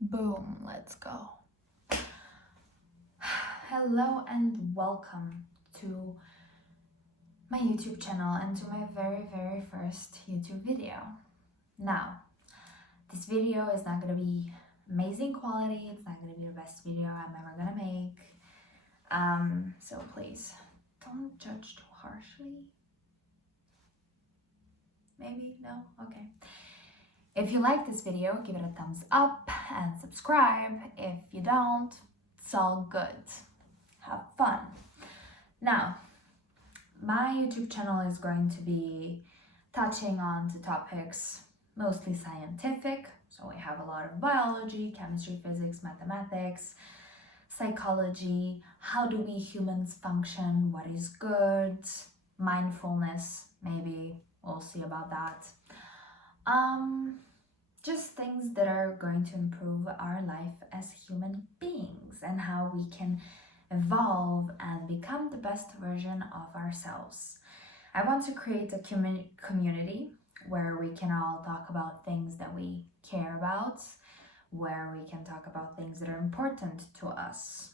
Boom, let's go. Hello and welcome to my YouTube channel and to my very first YouTube video. Now, this video is not going to be amazing quality. It's not going to be the best video I'm ever going to make. So please don't judge too harshly. Maybe? No? Okay. If you like this video, give it a thumbs up and subscribe. If you don't, it's all good. Have fun. Now, my YouTube channel is going to be touching on the topics mostly scientific. So we have a lot of biology, chemistry, physics, mathematics, psychology, how do we humans function, what is good, mindfulness, maybe, we'll see about that. Just things that are going to improve our life as human beings and how we can evolve and become the best version of ourselves. I want to create a community where we can all talk about things that we care about, where we can talk about things that are important to us.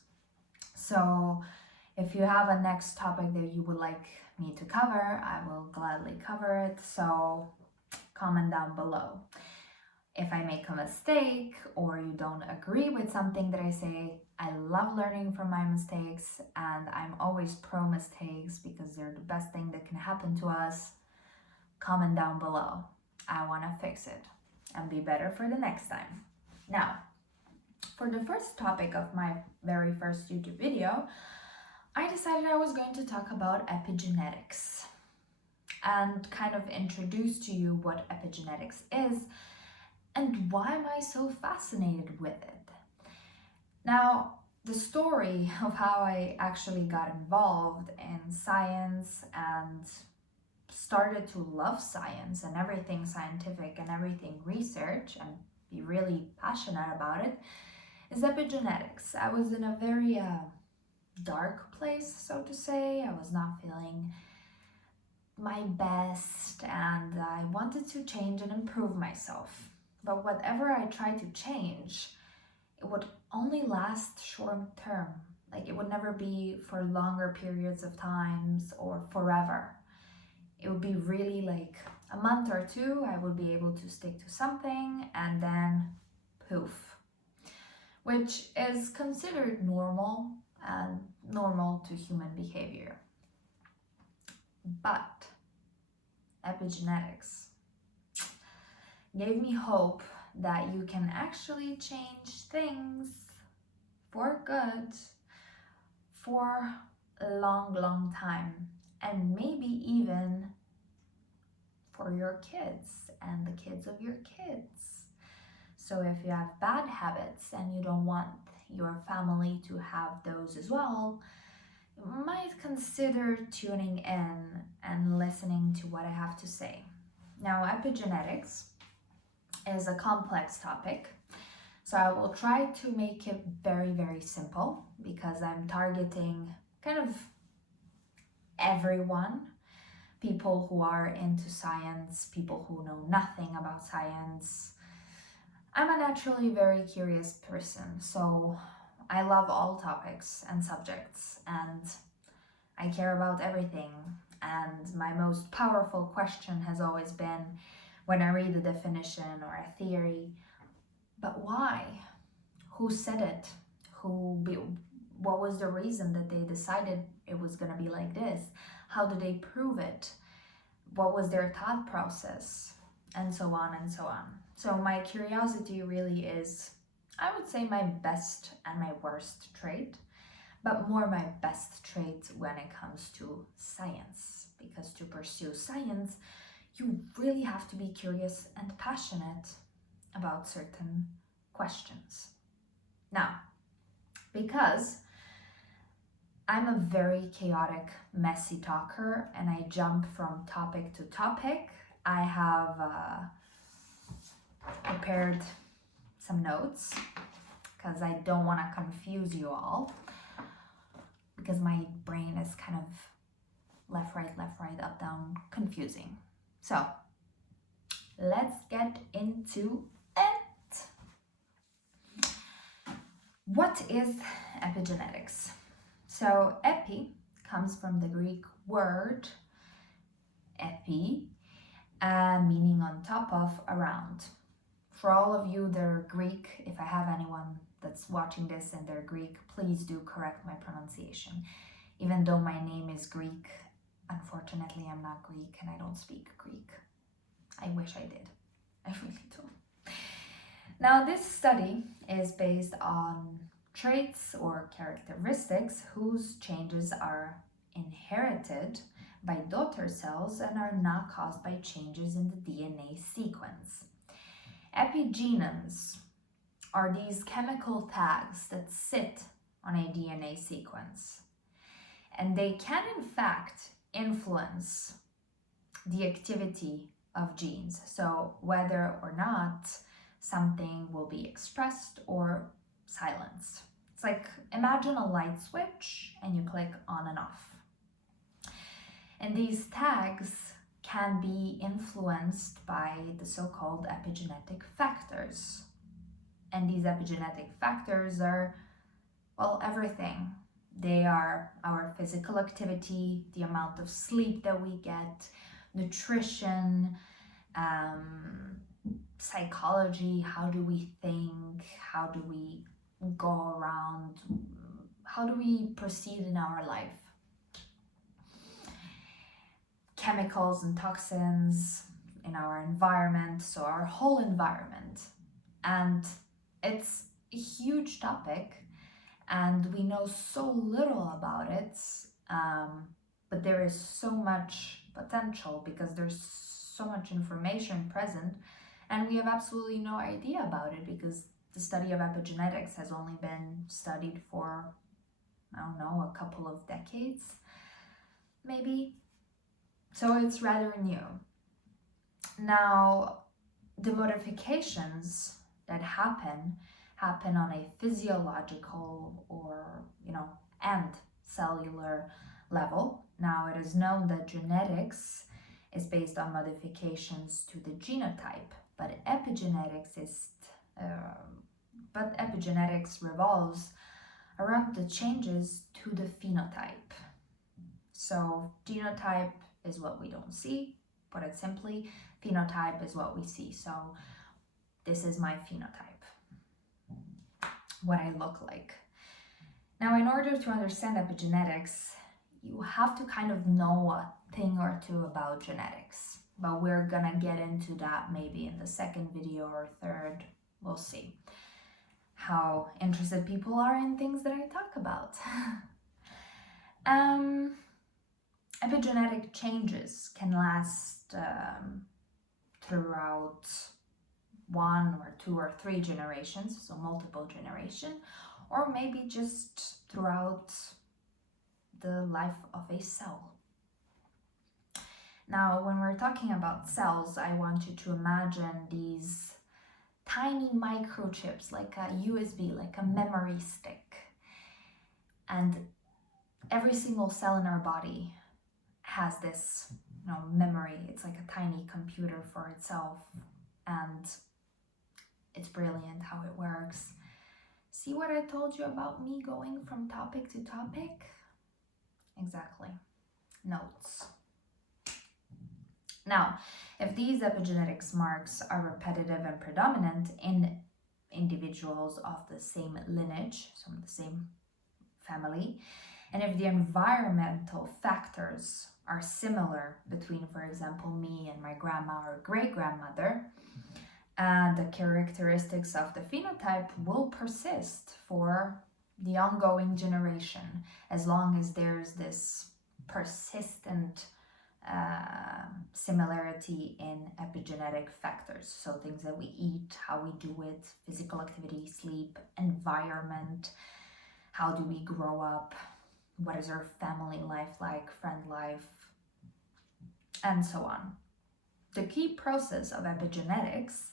So if you have a next topic that you would like me to cover, I will gladly cover it. So comment down below. If I make a mistake or you don't agree with something that I say, I love learning from my mistakes and I'm always pro mistakes because they're the best thing that can happen to us. Comment down below. I want to fix it and be better for the next time. Now, for the first topic of my very first YouTube video, I decided I was going to talk about epigenetics and kind of introduce to you what epigenetics is and why am I so fascinated with it. Now, the story of how I actually got involved in science and started to love science and everything scientific and everything research and be really passionate about it is epigenetics. I was in a very dark place, so to say. I was not feeling my best and I wanted to change and improve myself. But whatever I tried to change, it would only last short term. Like it would never be for longer periods of times or forever. It would be really like a month or two, I would be able to stick to something and then poof. Which is considered normal and normal to human behavior. But epigenetics gave me hope that you can actually change things for good for a long time and maybe even for your kids and the kids of your kids. So if you have bad habits and you don't want your family to have those as well, you might consider tuning in and listening to what I have to say. Now, epigenetics is a complex topic, so I will try to make it very simple because I'm targeting kind of everyone, people who are into science, people who know nothing about science. I'm a naturally very curious person, so I love all topics and subjects and I care about everything. And my most powerful question has always been, when I read a definition or a theory, but why? Who said it? What was the reason that they decided it was going to be like this? How did they prove it? What was their thought process? And so on and so on. So my curiosity really is, I would say, my best and my worst trait, but more my best trait when it comes to science. Because to pursue science, you really have to be curious and passionate about certain questions. Now, because I'm a very chaotic, messy talker and I jump from topic to topic, I have prepared some notes because I don't want to confuse you all because my brain is kind of left, right, up, down, confusing. So let's get into it. What is epigenetics? So epi comes from the Greek word epi, meaning on top of, around. For all of you that are Greek, if I have anyone that's watching this and they're Greek, please do correct my pronunciation. Even though my name is Greek, unfortunately I'm not Greek and I don't speak Greek. I wish I did. I really do. Now, this study is based on traits or characteristics whose changes are inherited by daughter cells and are not caused by changes in the DNA sequence. Epigenome are these chemical tags that sit on a DNA sequence, and they can in fact influence the activity of genes. So whether or not something will be expressed or silenced. It's like, imagine a light switch and you click on and off. And these tags can be influenced by the so-called epigenetic factors. And these epigenetic factors are, well, everything. They are our physical activity, the amount of sleep that we get, nutrition, psychology, how do we think, how do we go around, how do we proceed in our life. Chemicals and toxins in our environment, so our whole environment. And it's a huge topic and we know so little about it, but there is so much potential because there's so much information present and we have absolutely no idea about it because the study of epigenetics has only been studied for, I don't know, a couple of decades, maybe. So it's rather new. Now, the modifications that happen on a physiological or, and cellular level. Now, it is known that genetics is based on modifications to the genotype, but epigenetics revolves around the changes to the phenotype. So genotype is what we don't see, put it simply, phenotype is what we see. So this is my phenotype, what I look like. Now, in order to understand epigenetics, you have to kind of know a thing or two about genetics, but we're gonna get into that maybe in the second video or third. We'll see how interested people are in things that I talk about. Epigenetic changes can last throughout 1 or 2 or 3 generations, so multiple generations, or maybe just throughout the life of a cell. Now, when we're talking about cells, I want you to imagine these tiny microchips, like a USB, like a memory stick. And every single cell in our body has this, memory. It's like a tiny computer for itself, and it's brilliant how it works. See what I told you about me going from topic to topic? Exactly. Notes. Now, if these epigenetics marks are repetitive and predominant in individuals of the same lineage, so the same family, and if the environmental factors are similar between, for example, me and my grandma or great-grandmother, and the characteristics of the phenotype will persist for the ongoing generation, as long as there's this persistent similarity in epigenetic factors. So things that we eat, how we do it, physical activity, sleep, environment, how do we grow up, what is our family life like, friend life, and so on. The key process of epigenetics,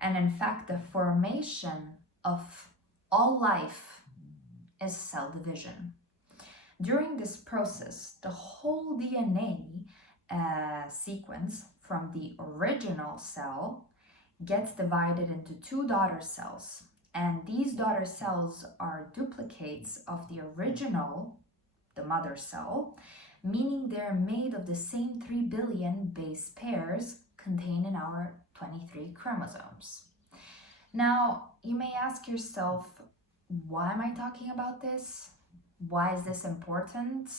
and in fact the formation of all life, is cell division. During this process, the whole DNA sequence from the original cell gets divided into 2 daughter cells, And these daughter cells are duplicates of the original, the mother cell, meaning they're made of the same 3 billion base pairs contained in our 23 chromosomes. Now, you may ask yourself, why am I talking about this? Why is this important?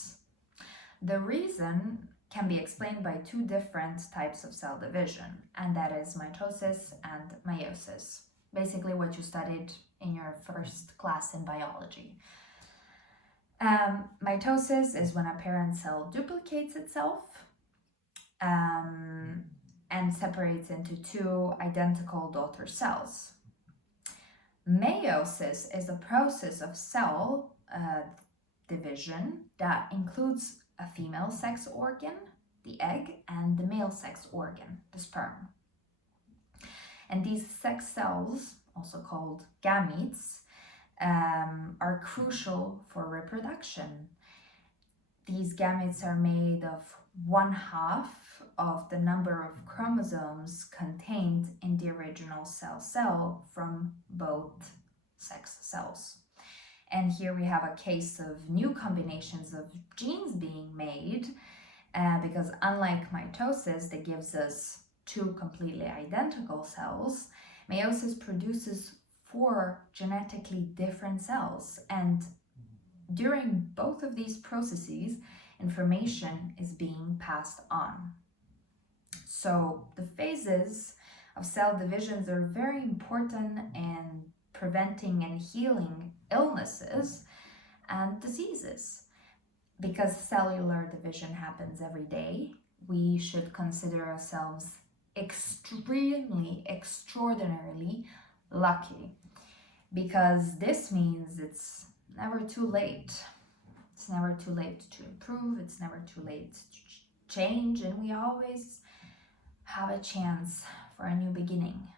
The reason can be explained by two different types of cell division, and that is mitosis and meiosis. Basically what you studied in your first class in biology. Mitosis is when a parent cell duplicates itself and separates into two identical daughter cells. Meiosis is a process of cell division that includes a female sex organ, the egg, and the male sex organ, the sperm. And these sex cells, also called gametes, are crucial for reproduction. These gametes are made of 1/2 of the number of chromosomes contained in the original cell from both sex cells. And here we have a case of new combinations of genes being made, because unlike mitosis that gives us two completely identical cells, meiosis produces 4 genetically different cells. And during both of these processes, information is being passed on. So the phases of cell divisions are very important in preventing and healing illnesses and diseases. Because cellular division happens every day, we should consider ourselves extraordinarily lucky, because this means it's never too late. It's never too late to improve, it's never too late to change, and we always have a chance for a new beginning.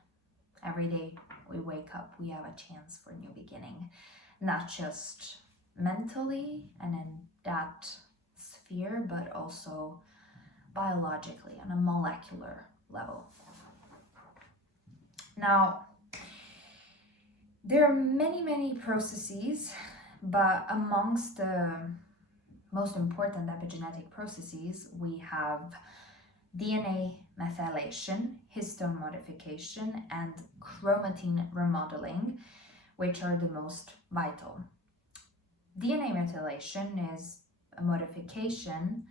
Every day we wake up, we have a chance for a new beginning, not just mentally and in that sphere, but also biologically on a molecular level. Now, there are many processes, but amongst the most important epigenetic processes, we have DNA methylation, histone modification, and chromatin remodeling, which are the most vital. DNA methylation is a modification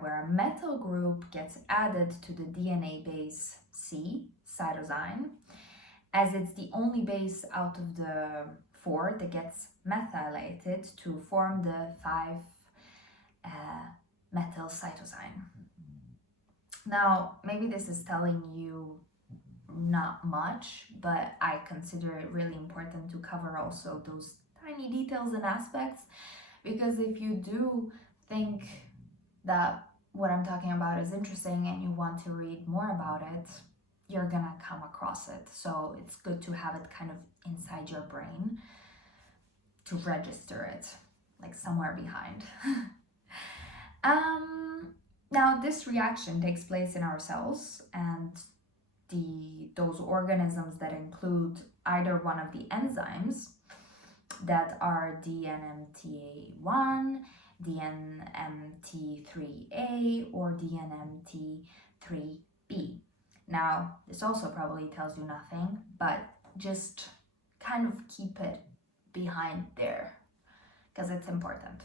where a methyl group gets added to the DNA base C, cytosine, as it's the only base out of the 4 that gets methylated to form the 5-methyl cytosine. Now, maybe this is telling you not much, but I consider it really important to cover also those tiny details and aspects, because if you do think that what I'm talking about is interesting and you want to read more about it, you're gonna come across it. So it's good to have it kind of inside your brain to register it, like somewhere behind. Now this reaction takes place in our cells, and those organisms that include either one of the enzymes that are DNMTA1, DNMT3A, or DNMT3B. Now, this also probably tells you nothing, but just kind of keep it behind there because it's important.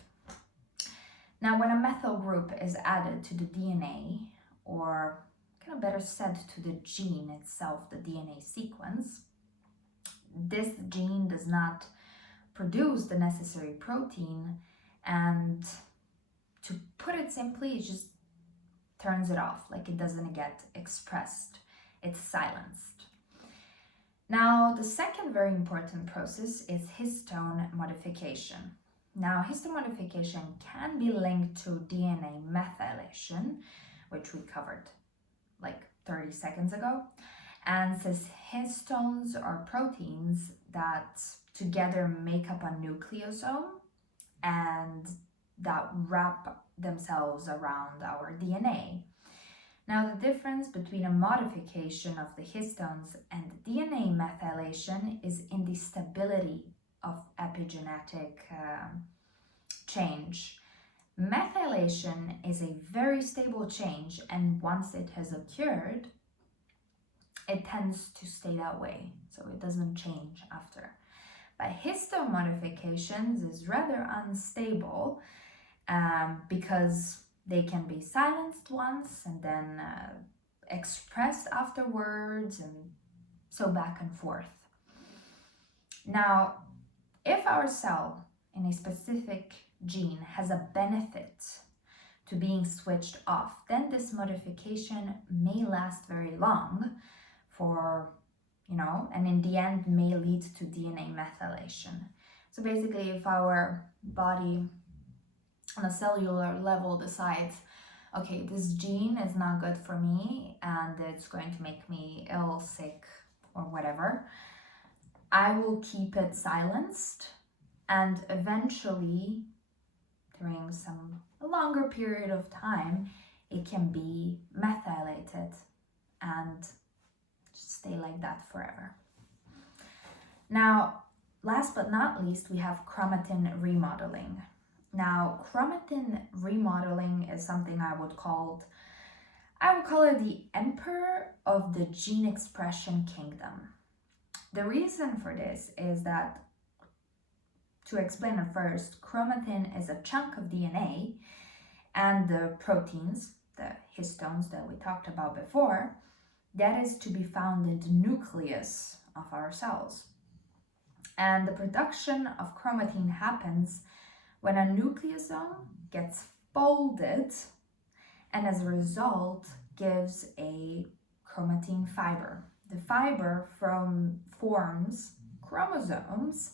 Now, when a methyl group is added to the DNA, or kind of better said to the gene itself, the DNA sequence, this gene does not produce the necessary protein, and to put it simply, it just turns it off, like it doesn't get expressed, it's silenced. Now, the second very important process is histone modification. Now, histone modification can be linked to DNA methylation, which we covered like 30 seconds ago. And since histones are proteins that together make up a nucleosome and that wrap themselves around our DNA. Now, the difference between a modification of the histones and DNA methylation is in the stability of epigenetic change. Methylation is a very stable change, and once it has occurred, it tends to stay that way, so it doesn't change after. But histone modifications is rather unstable because they can be silenced once and then expressed afterwards, and so back and forth. Now, if our cell in a specific gene has a benefit to being switched off, then this modification may last very long and in the end may lead to DNA methylation. So basically, if our body on a cellular level decides, okay, this gene is not good for me and it's going to make me ill, sick, or whatever, I will keep it silenced, and eventually, during some longer period of time, it can be methylated and stay like that forever. Now, last but not least, we have chromatin remodeling. Now, chromatin remodeling is something I would call it the emperor of the gene expression kingdom. The reason for this is that, to explain it first, chromatin is a chunk of DNA, and the proteins, the histones that we talked about before, that is to be found in the nucleus of our cells. And the production of chromatin happens when a nucleosome gets folded and as a result gives a chromatin fiber. The fiber forms chromosomes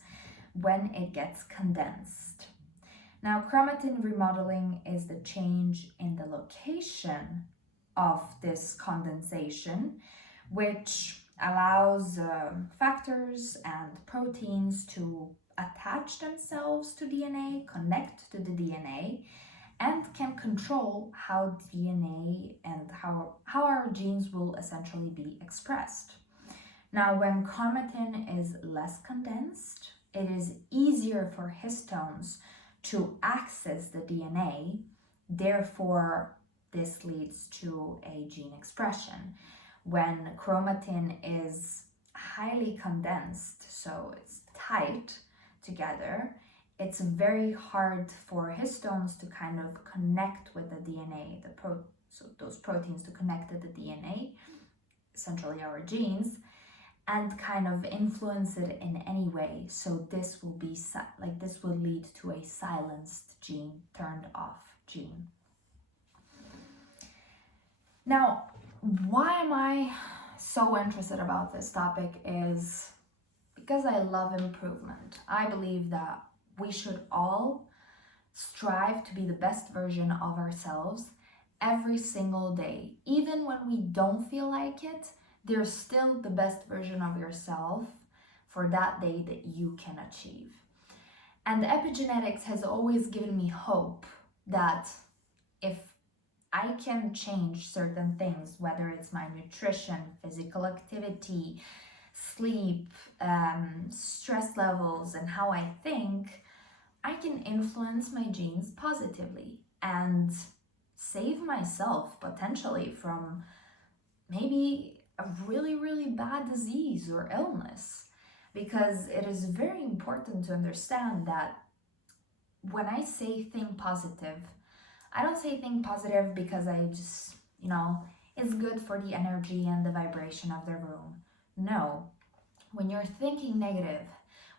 when it gets condensed. Now, chromatin remodeling is the change in the location of this condensation, which allows factors and proteins to attach themselves to DNA, connect to the DNA, and can control how DNA and how our genes will essentially be expressed. Now, when chromatin is less condensed, it is easier for histones to access the DNA. Therefore, this leads to a gene expression. When chromatin is highly condensed, so it's tight together, it's very hard for histones to kind of connect with the DNA, so those proteins to connect to the DNA, essentially our genes, and kind of influence it in any way. So this will lead to a silenced gene, turned off gene. Now, why am I so interested about this topic is because I love improvement. I believe that we should all strive to be the best version of ourselves every single day. Even when we don't feel like it, there's still the best version of yourself for that day that you can achieve. And epigenetics has always given me hope that if I can change certain things, whether it's my nutrition, physical activity, sleep, stress levels, and how I think, I can influence my genes positively and save myself potentially from maybe a really, really bad disease or illness. Because it is very important to understand that when I say think positive, I don't say think positive because I just, it's good for the energy and the vibration of the room. No, when you're thinking negative,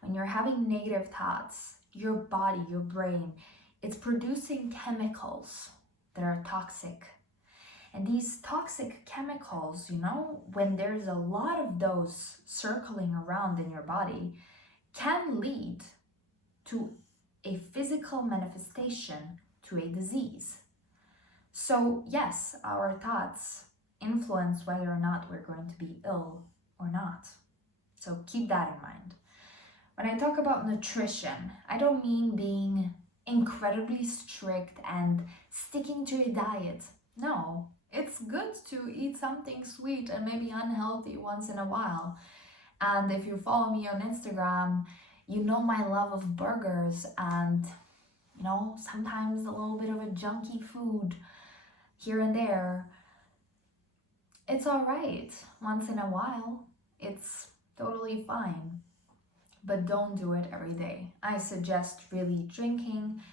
when you're having negative thoughts, your body, your brain, it's producing chemicals that are toxic. And these toxic chemicals, when there's a lot of those circling around in your body, can lead to a physical manifestation, to a disease. So yes, our thoughts influence whether or not we're going to be ill or not. So keep that in mind. When I talk about nutrition, I don't mean being incredibly strict and sticking to a diet. No, It's good to eat something sweet and maybe unhealthy once in a while. And if you follow me on Instagram, you know my love of burgers and, sometimes a little bit of a junky food here and there. It's all right once in a while. It's totally fine. But don't do it every day. I suggest really drinking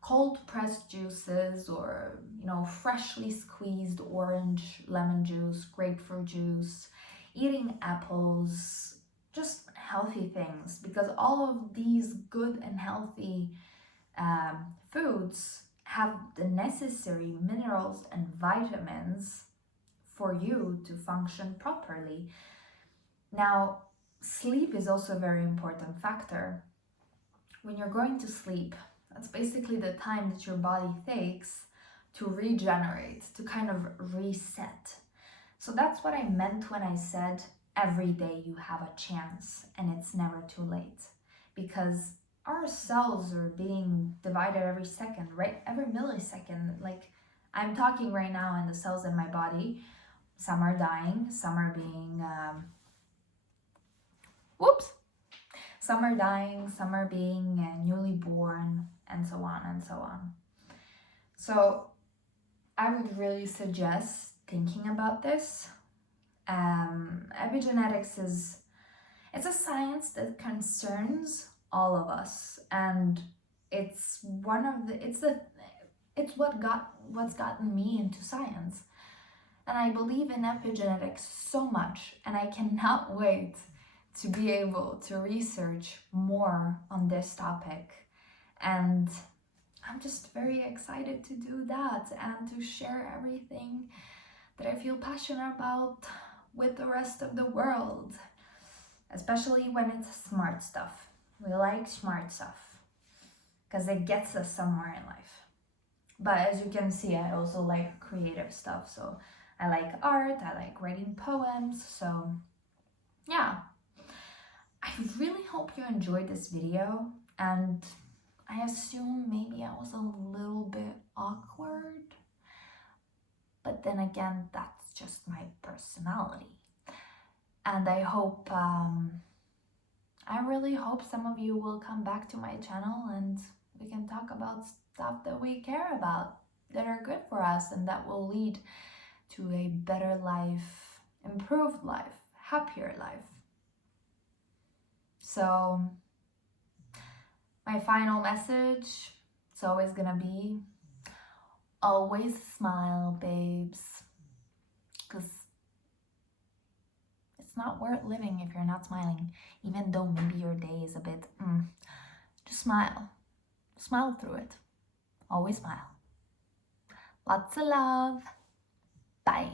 cold pressed juices or, freshly squeezed orange, lemon juice, grapefruit juice, eating apples, just healthy things, because all of these good and healthy foods have the necessary minerals and vitamins for you to function properly. Now, sleep is also a very important factor. When you're going to sleep, that's basically the time that your body takes to regenerate, to kind of reset. So that's what I meant when I said every day you have a chance and it's never too late. Because our cells are being divided every second, right? Every millisecond. Like I'm talking right now, and the cells in my body, some are dying, some are being, some are dying, some are being newly born, and so on and so on. So I would really suggest thinking about this. Epigenetics it's a science that concerns all of us, and it's what's gotten me into science. And I believe in epigenetics so much, and I cannot wait to be able to research more on this topic. And I'm just very excited to do that and to share everything that I feel passionate about with the rest of the world, especially when it's smart stuff. We like smart stuff because it gets us somewhere in life. But as you can see, I also like creative stuff. So I like art, I like writing poems. So yeah, I really hope you enjoyed this video, and I assume maybe I was a little bit awkward, but then again, that's just my personality. And I really hope some of you will come back to my channel and we can talk about stuff that we care about, that are good for us, and that will lead to a better life, improved life, happier life. So my final message, it's always gonna be, always smile, babes, because it's not worth living if you're not smiling, even though maybe your day is a bit, just smile. Smile through it. Always smile. Lots of love. Bye.